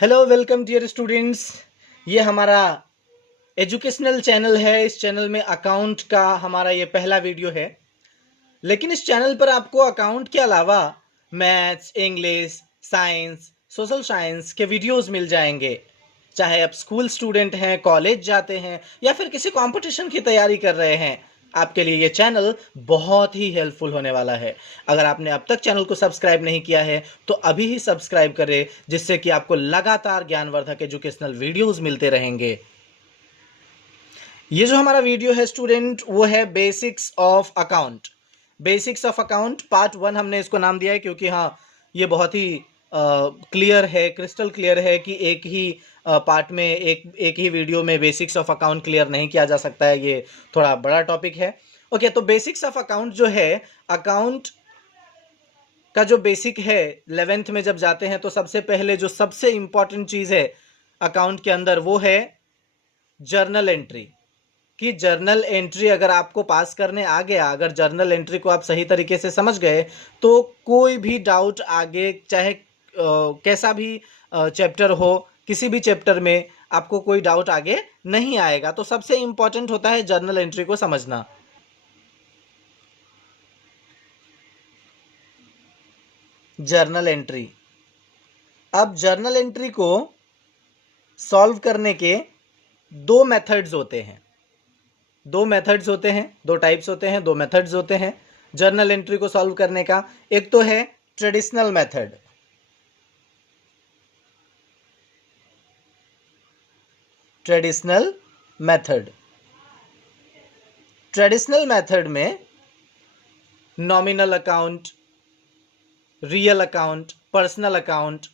Hello welcome dear students. ये हमारा educational channel है। इस चैनल में अकाउंट का हमारा ये पहला वीडियो है। लेकिन इस चैनल पर आपको अकाउंट के अलावा maths, English, science, social science के वीडियोस मिल जाएंगे। चाहे आप स्कूल स्टूडेंट हैं, कॉलेज जाते हैं या फिर किसी कंपटीशन की तैयारी कर रहे हैं, आपके लिए ये चैनल बहुत ही हेल्पफुल होने वाला है। अगर आपने अब तक चैनल को सब्सक्राइब नहीं किया है तो अभी ही सब्सक्राइब करें, जिससे कि आपको लगातार ज्ञानवर्धक एजुकेशनल वीडियोस मिलते रहेंगे। ये जो हमारा वीडियो है स्टूडेंट, वो है basics of account. Basics of account part 1 हमने इसको नाम दिया है क्योंकि हाँ, ये बहुत ही क्लियर है, क्रिस्टल क्लियर है कि एक ही पार्ट में एक ही वीडियो में बेसिक्स ऑफ अकाउंट क्लियर नहीं किया जा सकता है। ये थोड़ा बड़ा टॉपिक है। ओके, तो बेसिक्स ऑफ अकाउंट जो है, अकाउंट का जो बेसिक है, 11th में जब जाते हैं तो सबसे पहले जो सबसे इंपॉर्टेंट चीज़ है अकाउंट के अंदर, वो है जर्नल एंट्री। कि जर्नल एंट्री अगर आपको पास करने आ गया, अगर जर्नल एंट्री को आप सही तरीके से समझ गए, तो कोई भी डाउट आगे, चाहे कैसा भी चैप्टर हो, किसी भी चैप्टर में आपको कोई डाउट आगे नहीं आएगा। तो सबसे इंपॉर्टेंट होता है जर्नल एंट्री को समझना। जर्नल एंट्री, अब जर्नल एंट्री को सॉल्व करने के दो मेथड्स होते हैं। दो मेथड्स होते हैं, दो टाइप्स होते हैं, दो मेथड्स होते हैं जर्नल एंट्री को सॉल्व करने का। एक तो है traditional method. Traditional method, traditional method में nominal account, real account, personal account,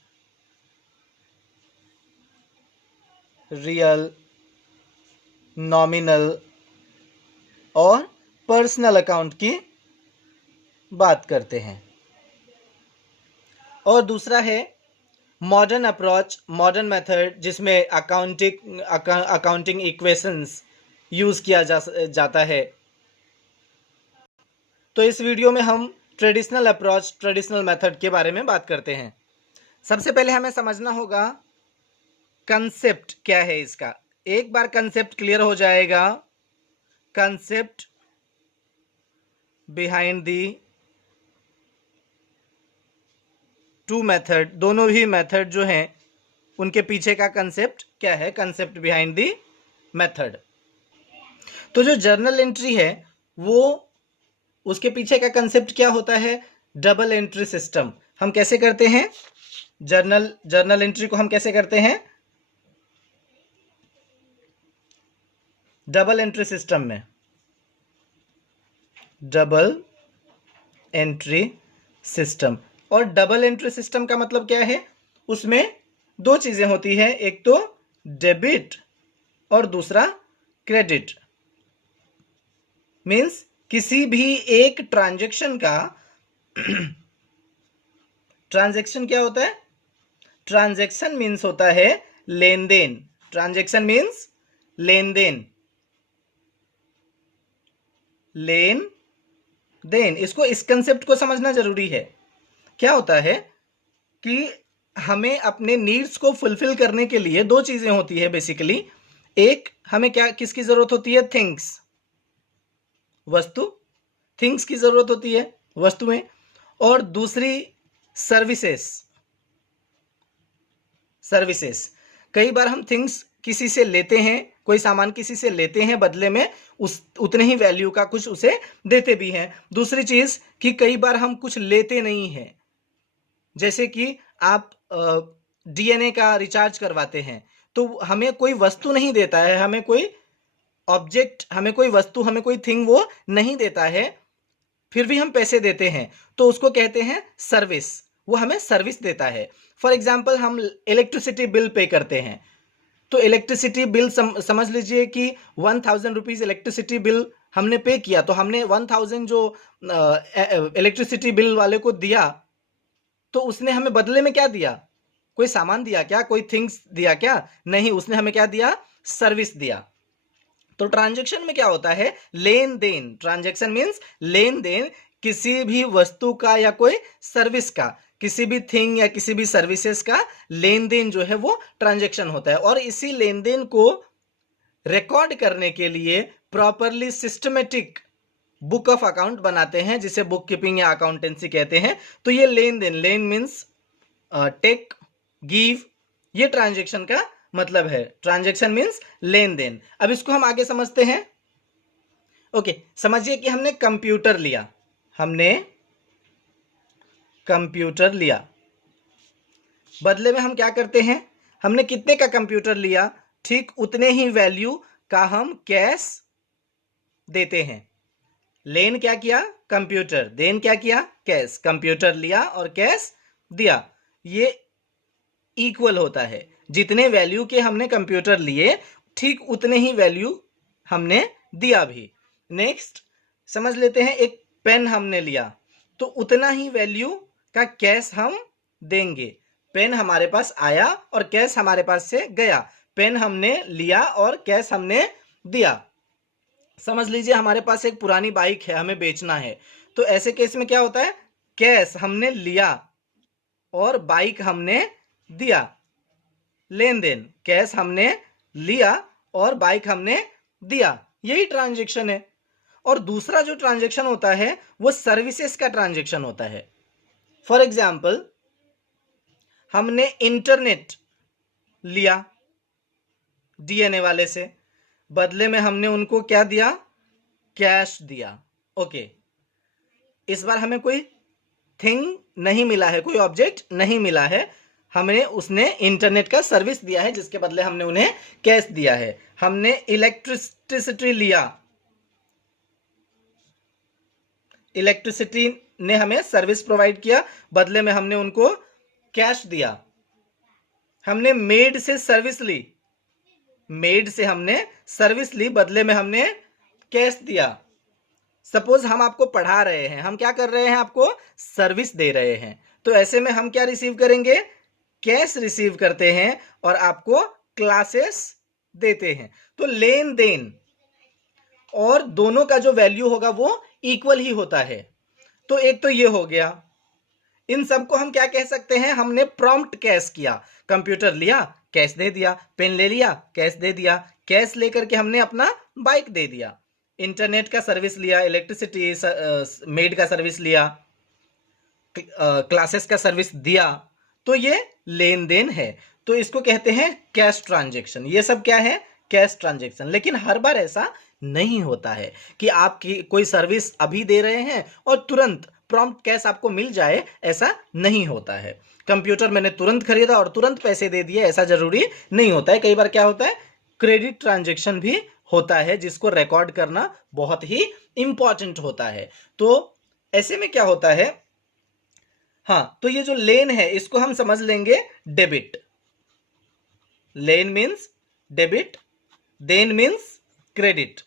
real, nominal और पर्सनल अकाउंट की बात करते हैं। और दूसरा है मॉडर्न अप्रोच, मॉडर्न मेथड, जिसमें अकाउंटिंग इक्वेशंस यूज किया जाता है। तो इस वीडियो में हम ट्रेडिशनल अप्रोच, ट्रेडिशनल मेथड के बारे में बात करते हैं। सबसे पहले हमें समझना होगा कंसेप्ट क्या है इसका। एक बार कंसेप्ट क्लियर हो जाएगा, concept behind the two method, दोनों ही मेथड जो हैं उनके पीछे का कंसेप्ट क्या है, कंसेप्ट बिहाइंड दी मेथड। तो जो जर्नल एंट्री है, वो उसके पीछे का कंसेप्ट क्या होता है, डबल एंट्री सिस्टम। हम कैसे करते हैं जर्नल एंट्री को, हम कैसे करते हैं डबल एंट्री सिस्टम में। डबल एंट्री सिस्टम, और डबल एंट्री सिस्टम का मतलब क्या है, उसमें दो चीजें होती है, एक तो डेबिट और दूसरा क्रेडिट। मींस किसी भी एक ट्रांजैक्शन का ट्रांजैक्शन क्या होता है, ट्रांजैक्शन मींस होता है लेन देन। ट्रांजैक्शन मींस लेन देन, लेन देन। इसको, इस कंसेप्ट को समझना जरूरी है। क्या होता है कि हमें अपने नीड्स को फुलफिल करने के लिए दो चीजें होती है बेसिकली। एक, हमें क्या, किसकी जरूरत होती है, थिंग्स, वस्तु, थिंग्स की जरूरत होती है, वस्तुएं। और दूसरी सर्विसेज, सर्विसेज। कई बार हम थिंग्स किसी से लेते हैं, कोई सामान किसी से लेते हैं, बदले में उस उतने ही वैल्यू का कुछ उसे देते भी हैं। दूसरी चीज कि कई बार हम कुछ लेते नहीं हैं, जैसे कि आप डीएनए का रिचार्ज करवाते हैं, तो हमें कोई वस्तु नहीं देता है, हमें कोई ऑब्जेक्ट, हमें कोई वस्तु, हमें कोई थिंग वो नहीं देता है, फिर भी हम पैसे देते हैं, तो उसको कहते हैं सर्विस। वो हमें सर्विस देता है। फॉर एग्जाम्पल, हम इलेक्ट्रिसिटी बिल पे करते हैं, तो इलेक्ट्रिसिटी बिल समझ लीजिए कि 1000 रुपीज इलेक्ट्रिसिटी बिल हमने पे किया, तो हमने 1000 जो इलेक्ट्रिसिटी बिल वाले को दिया, तो उसने हमें बदले में क्या दिया, कोई सामान दिया क्या, कोई थिंग्स दिया क्या, नहीं, उसने हमें क्या दिया, सर्विस दिया। तो ट्रांजैक्शन में क्या होता है, लेन देन। ट्रांजैक्शन मींस लेन देन, किसी भी वस्तु का या कोई सर्विस का। किसी भी थिंग या किसी भी सर्विसेज का लेन देन जो है वो ट्रांजैक्शन होता है, और इसी लेन देन को रिकॉर्ड करने के लिए properly systematic book of account बनाते हैं, जिसे बुक कीपिंग या अकाउंटेंसी कहते हैं। तो ये लेन देन, लेन मीन्स टेक, गिव, ये ट्रांजैक्शन का मतलब है। ट्रांजैक्शन मीन्स लेन देन। अब इसको हम आगे समझते हैं। ओके, समझिए कि हमने कंप्यूटर लिया, हमने कंप्यूटर लिया, बदले में हम क्या करते हैं, हमने कितने का कंप्यूटर लिया, ठीक उतने ही वैल्यू का हम कैश देते हैं। लेन क्या किया, कंप्यूटर, देन क्या किया, कैश। कंप्यूटर लिया और कैश दिया, ये इक्वल होता है। जितने वैल्यू के हमने कंप्यूटर लिए, ठीक उतने ही वैल्यू हमने दिया भी। नेक्स्ट समझ लेते हैं, एक पेन हमने लिया तो उतना ही वैल्यू का कैश हम देंगे। पेन हमारे पास आया और कैश हमारे पास से गया। पेन हमने लिया और कैश हमने दिया। समझ लीजिए हमारे पास एक पुरानी बाइक है, हमें बेचना है, तो ऐसे केस में क्या होता है, कैश हमने लिया और बाइक हमने दिया। लेन देन, कैश हमने लिया और बाइक हमने दिया, यही ट्रांजैक्शन है। और दूसरा जो ट्रांजैक्शन होता है वो सर्विसेज का ट्रांजैक्शन होता है। फॉर एग्जाम्पल, हमने इंटरनेट लिया डीएनए वाले से, बदले में हमने उनको क्या दिया, कैश दिया। ओके, इस बार हमें कोई थिंग नहीं मिला है, कोई ऑब्जेक्ट नहीं मिला है, हमने उसने इंटरनेट का सर्विस दिया है जिसके बदले हमने उन्हें कैश दिया है। हमने इलेक्ट्रिसिटी लिया, इलेक्ट्रिसिटी ने हमें सर्विस प्रोवाइड किया, बदले में हमने उनको कैश दिया। हमने मेड से सर्विस ली, मेड से हमने सर्विस ली, बदले में हमने कैश दिया। सपोज हम आपको पढ़ा रहे हैं, हम क्या कर रहे हैं, आपको सर्विस दे रहे हैं, तो ऐसे में हम क्या रिसीव करेंगे, कैश रिसीव करते हैं और आपको क्लासेस देते हैं। तो लेन देन और दोनों का जो वैल्यू होगा वो इक्वल ही होता है। तो एक तो ये हो गया। इन सबको हम क्या कह सकते हैं, हमने प्रॉम्प्ट कैश किया। कंप्यूटर लिया, कैश दे दिया, पेन ले लिया, कैश दे दिया, कैश लेकर के हमने अपना बाइक दे दिया। इंटरनेट का सर्विस लिया, इलेक्ट्रिसिटी मेड का सर्विस लिया, क्लासेस का सर्विस दिया, तो ये लेन देन है। तो इसको कहते हैं कैश ट्रांजैक्शन। ये सब क्या है, कैश ट्रांजैक्शन। लेकिन हर बार ऐसा नहीं होता है कि आप कोई सर्विस अभी दे रहे हैं और तुरंत प्रॉम्प्ट कैश आपको मिल जाए, ऐसा नहीं होता है। कंप्यूटर मैंने तुरंत खरीदा और तुरंत पैसे दे दिए, ऐसा जरूरी नहीं होता है। कई बार क्या होता है, क्रेडिट ट्रांजैक्शन भी होता है, जिसको रिकॉर्ड करना बहुत ही इंपॉर्टेंट होता है। तो ऐसे में क्या होता है, हाँ, तो ये जो लेन है इसको हम समझ लेंगे डेबिट। लेन मीन्स डेबिट, देन मीन्स क्रेडिट।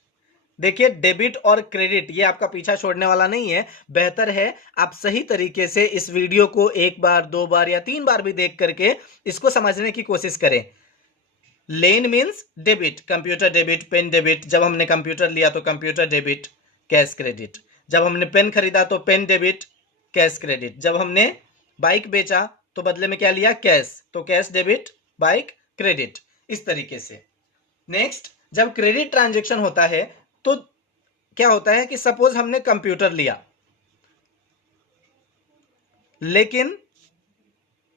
देखिए, डेबिट और क्रेडिट ये आपका पीछा छोड़ने वाला नहीं है। बेहतर है आप सही तरीके से इस वीडियो को एक बार, दो बार या तीन बार भी देख करके इसको समझने की कोशिश करें। लेन means debit, computer debit, pen debit. जब हमने कंप्यूटर लिया तो कंप्यूटर डेबिट, कैश क्रेडिट। जब हमने पेन खरीदा तो पेन डेबिट, कैश क्रेडिट। जब हमने बाइक बेचा तो बदले में क्या लिया, कैश, तो कैश डेबिट, बाइक क्रेडिट, इस तरीके से। नेक्स्ट, जब क्रेडिट ट्रांजैक्शन होता है तो क्या होता है कि सपोज हमने कंप्यूटर लिया, लेकिन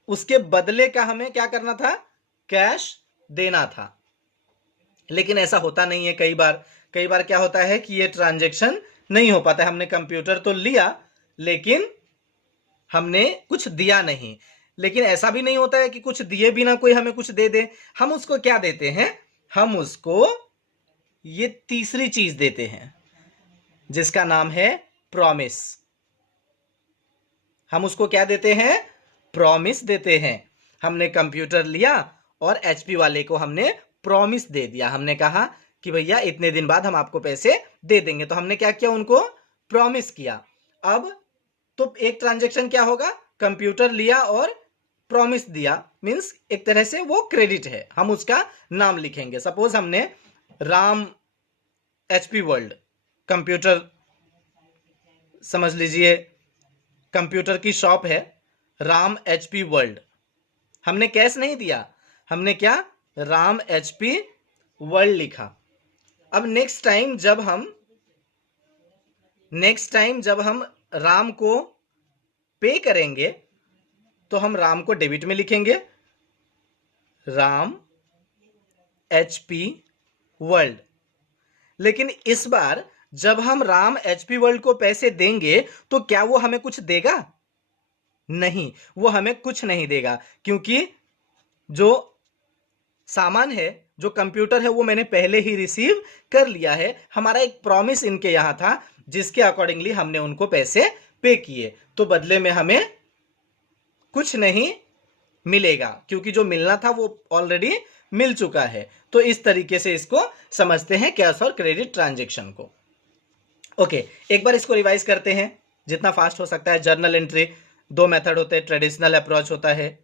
उसके बदले का हमें क्या करना था, कैश देना था। लेकिन ऐसा होता नहीं है। कई बार क्या होता है कि ये ट्रांजैक्शन नहीं हो पाता है। हमने कंप्यूटर तो लिया लेकिन हमने कुछ दिया नहीं। लेकिन ऐसा भी नहीं होता है कि कुछ दिए बिना कोई हमें कुछ दे दे। हम उसको क्या देते हैं, हम उसको ये तीसरी चीज देते हैं जिसका नाम है प्रॉमिस। हम उसको क्या देते हैं, प्रॉमिस देते हैं। हमने कंप्यूटर लिया और एचपी वाले को हमने प्रॉमिस दे दिया। हमने कहा कि भैया इतने दिन बाद हम आपको पैसे दे देंगे, तो हमने क्या किया, उनको प्रॉमिस किया। अब तो एक ट्रांजैक्शन क्या होगा, कंप्यूटर लिया और प्रॉमिस दिया, मींस एक तरह से वो क्रेडिट है, हम उसका नाम लिखेंगे। सपोज हमने राम एचपी वर्ल्ड कंप्यूटर, समझ लीजिए कंप्यूटर की शॉप है, राम HP वर्ल्ड, हमने कैश नहीं दिया, हमने क्या, राम HP वर्ल्ड लिखा। अब नेक्स्ट टाइम जब हम राम को पे करेंगे तो हम राम को डेबिट में लिखेंगे, राम HP वर्ल्ड। लेकिन इस बार जब हम राम HP वर्ल्ड को पैसे देंगे तो क्या वो हमें कुछ देगा? नहीं, वो हमें कुछ नहीं देगा, क्योंकि जो सामान है, जो कंप्यूटर है, वो मैंने पहले ही रिसीव कर लिया है। हमारा एक प्रॉमिस इनके यहां था जिसके अकॉर्डिंगली हमने उनको पैसे पे किए, तो बदले में हमें कुछ नहीं मिलेगा, क्योंकि जो मिलना था वो ऑलरेडी मिल चुका है। तो इस तरीके से इसको समझते हैं कैश और क्रेडिट ट्रांजैक्शन को। ओके, एक बार इसको रिवाइज करते हैं जितना फास्ट हो सकता है। जर्नल एंट्री, दो मेथड होते हैं, ट्रेडिशनल अप्रोच होता है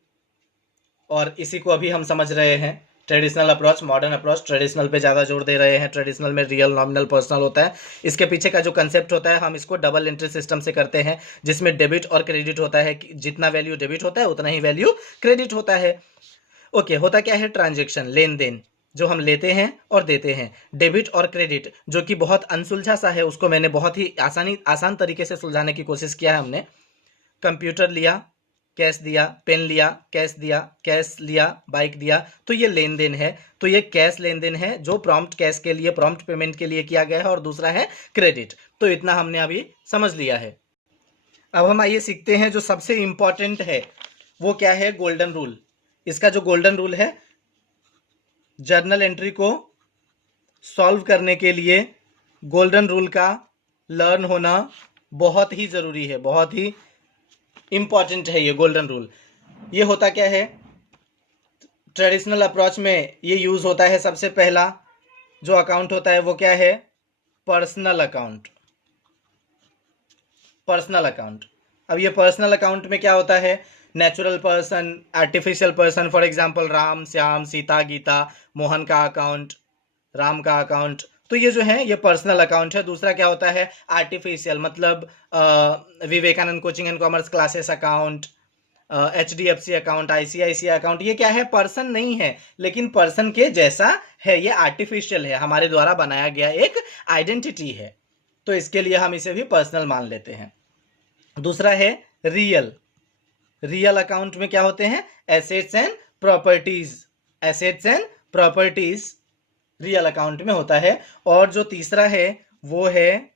और इसी को अभी हम समझ रहे हैं, traditional approach, modern approach. Traditional पे ज़्यादा जोर दे रहे हैं, ट्रेडिशनल में रियल, नॉमिनल, पर्सनल होता है। इसके पीछे का जो कंसेप्ट होता है, हम इसको डबल एंट्री सिस्टम से करते हैं, जिसमें डेबिट और क्रेडिट होता है, जितना वैल्यू डेबिट होता है उतना ही वैल्यू क्रेडिट होता है। ओके, होता क्या है, ट्रांजेक्शन, लेन देन जो हम लेते हैं और देते हैं, डेबिट और क्रेडिट, जो कि बहुत अनसुलझा सा है, उसको मैंने बहुत ही आसान तरीके से सुलझाने की कोशिश किया है हमने। कंप्यूटर लिया, कैश दिया, पेन लिया, कैश दिया, कैश लिया, बाइक दिया, तो ये लेन देन है। तो ये कैश लेन देन है जो प्रॉम्प्ट कैश के लिए, प्रॉम्प्ट पेमेंट के लिए किया गया है, और दूसरा है क्रेडिट। तो इतना हमने अभी समझ लिया है। अब हम आइए सीखते हैं जो सबसे इंपॉर्टेंट है, वो क्या है, गोल्डन रूल। इसका जो गोल्डन रूल है, जर्नल एंट्री को सॉल्व करने के लिए गोल्डन रूल का लर्न होना बहुत ही ज़रूरी है, बहुत ही इंपॉर्टेंट है ये गोल्डन रूल। ये होता क्या है, ट्रेडिशनल अप्रोच में ये यूज़ होता है। सबसे पहला जो अकाउंट होता है वो क्या है, पर्सनल अकाउंट। पर्सनल अकाउंट, अब ये पर्सनल अकाउंट में क्या होता है, natural person, artificial person, for example Ram, Shyam, Sita, Gita, Mohan का अकाउंट, राम का अकाउंट, तो ये जो है ये पर्सनल अकाउंट है। दूसरा क्या होता है, आर्टिफिशियल, मतलब Vivekananda coaching and commerce classes account, HDFC account, ICICI account. ये क्या है, पर्सन नहीं है लेकिन पर्सन के जैसा है, ये आर्टिफिशियल है, हमारे द्वारा बनाया गया एक आइडेंटिटी है, तो इसके लिए हम इसे भी पर्सनल मान लेते हैं। दूसरा है रियल। रियल अकाउंट में क्या होते हैं, assets and properties. Assets and properties real account में होता है। और जो तीसरा है वो है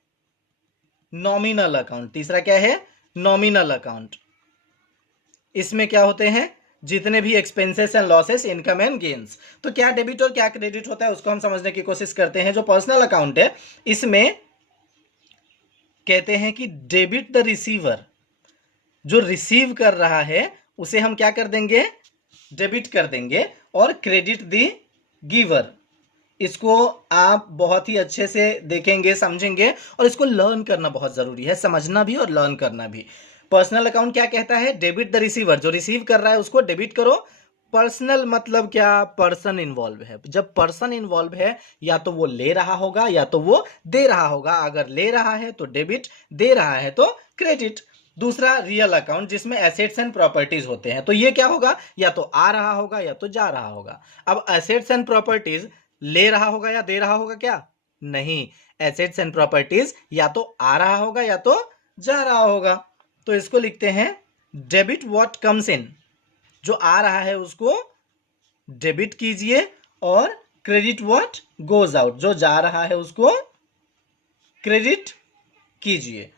नॉमिनल अकाउंट। तीसरा क्या है, नॉमिनल अकाउंट। इसमें क्या होते हैं, जितने भी expenses and losses, income and gains. तो क्या डेबिट और क्या क्रेडिट होता है उसको हम समझने की कोशिश करते हैं। जो पर्सनल अकाउंट है इसमें कहते हैं कि डेबिट द रिसीवर, जो रिसीव कर रहा है उसे हम क्या कर देंगे, डेबिट कर देंगे, और क्रेडिट द गिवर। इसको आप बहुत ही अच्छे से देखेंगे, समझेंगे, और इसको लर्न करना बहुत जरूरी है, समझना भी और लर्न करना भी। पर्सनल अकाउंट क्या कहता है, डेबिट द रिसीवर, जो रिसीव कर रहा है उसको डेबिट करो। पर्सनल मतलब क्या, पर्सन इन्वॉल्व है। जब पर्सन इन्वॉल्व है, या तो वो ले रहा होगा या तो वो दे रहा होगा। अगर ले रहा है तो डेबिट, दे रहा है तो क्रेडिट। दूसरा रियल अकाउंट, जिसमें एसेट्स एंड प्रॉपर्टीज होते हैं, तो ये क्या होगा, या तो आ रहा होगा या तो जा रहा होगा। अब एसेट्स एंड प्रॉपर्टीज ले रहा होगा या दे रहा होगा, क्या नहीं, एसेट्स एंड प्रॉपर्टीज या तो आ रहा होगा या तो जा रहा होगा। तो इसको लिखते हैं डेबिट व्हाट कम्स इन, जो आ रहा है उसको डेबिट कीजिए, और क्रेडिट व्हाट गोज आउट, जो जा रहा है उसको क्रेडिट कीजिए।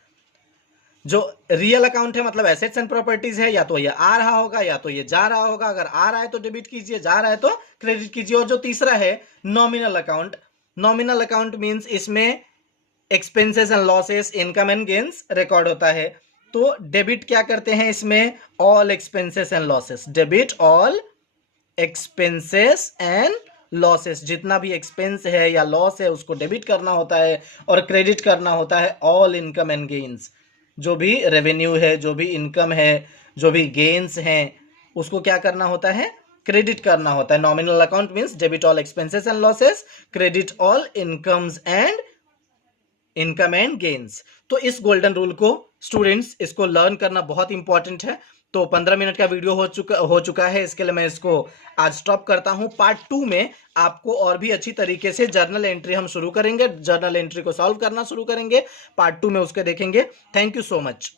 जो रियल अकाउंट है मतलब एसेट्स एंड प्रॉपर्टीज है, या तो ये आ रहा होगा या तो ये जा रहा होगा। अगर आ रहा है तो डेबिट कीजिए, जा रहा है तो क्रेडिट कीजिए। और जो तीसरा है nominal account. Nominal account means इसमें expenses and losses, income and gains record होता है। तो डेबिट क्या करते हैं इसमें, all expenses and losses. Debit all expenses and losses, जितना भी एक्सपेंस है या लॉस है उसको डेबिट करना होता है, और क्रेडिट करना होता है ऑल इनकम एंड गेन्स। जो भी रेवेन्यू है, जो भी इनकम है, जो भी गेन्स हैं, उसको क्या करना होता है, क्रेडिट करना होता है। Nominal account means debit all expenses and losses, credit all incomes and income and gains. तो इस गोल्डन रूल को स्टूडेंट्स, इसको लर्न करना बहुत इंपॉर्टेंट है। तो 15 मिनट का वीडियो हो चुका है, इसके लिए मैं इसको आज स्टॉप करता हूं। पार्ट 2 में आपको और भी अच्छी तरीके से जर्नल एंट्री हम शुरू करेंगे, जर्नल एंट्री को सॉल्व करना शुरू करेंगे। पार्ट 2 में उसके देखेंगे। Thank you so much.